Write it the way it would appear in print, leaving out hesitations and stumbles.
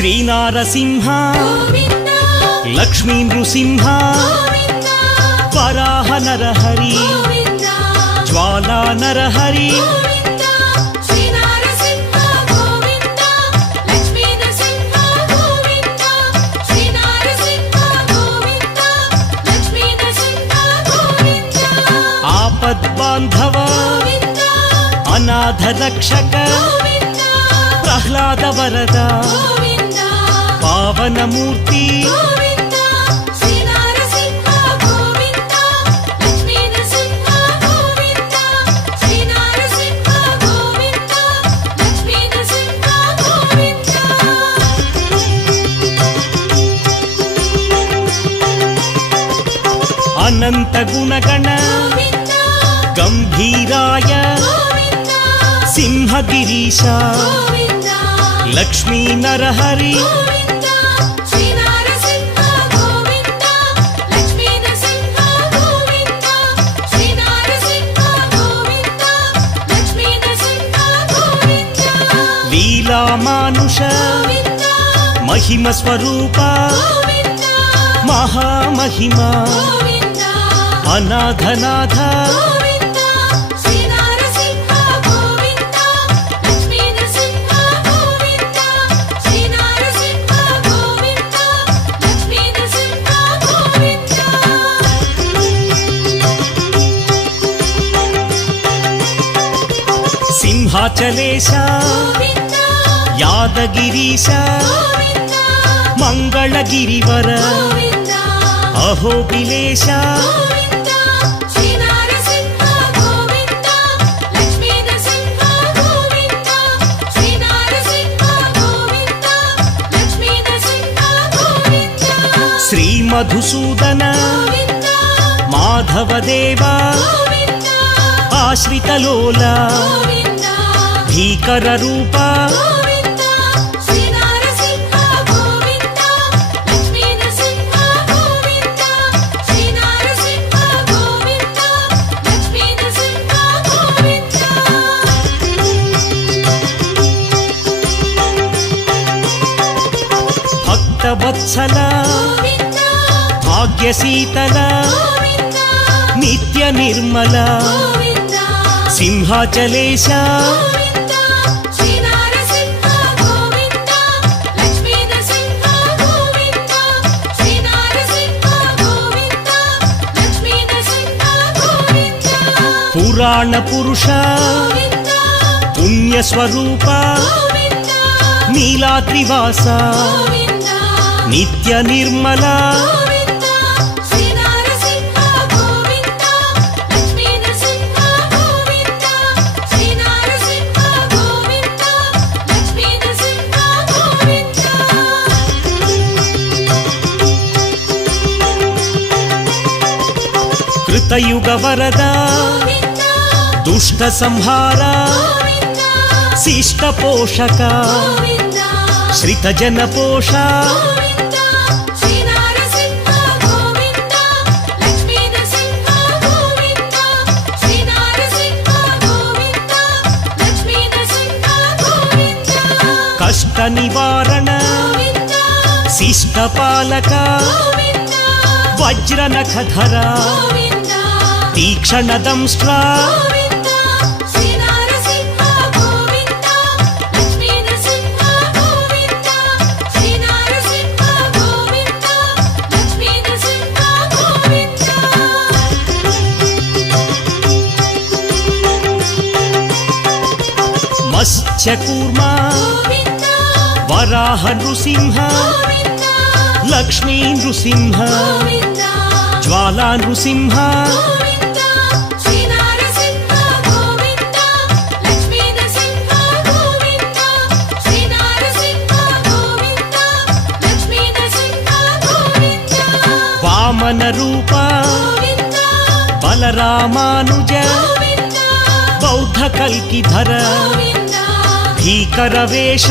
శ్రీనారసింహ లక్ష్మీ నృసింహ వరాహ నరహరి జ్వాలా నరహరి ఆపద్బాంధవ అనాథ రక్షక ప్రహ్లాద వరద పావనమూర్తి అనంత గుణగణ గంభీరాయ సింహగిరీశ లక్ష్మీ నరహరి లీలామానుష మహిమ స్వరూప మహామహిమా అనాథనాథ సింహాచలేశ యాదగిరీశ మంగళగిరివర అహోబిలేశ శ్రీ మధుసూదన మాధవదేవ ఆశ్రితలోల భీకర రూప భక్తవత్సల భాగ్యశీతల నిత్య నిర్మల సింహాచలేశ పురాణ పురుష పుణ్యస్వరూప నీలాద్రివాస నిత్య నిర్మల కృతయుగ వరద దుష్ట సంహార శిష్ట పోషక శ్రిత జన పోష కష్ట నివారణ శిష్ట పాలక వజ్ర నఖధర తీక్షణ దంష్ట్ర మత్స్యకూర్మ వరాహ నృసింహ లక్ష్మీ నృసింహ జ్వాలా నృసింహ వామన రూప బలరామానుజ బౌద్ధ కల్కిధర భీకర వేష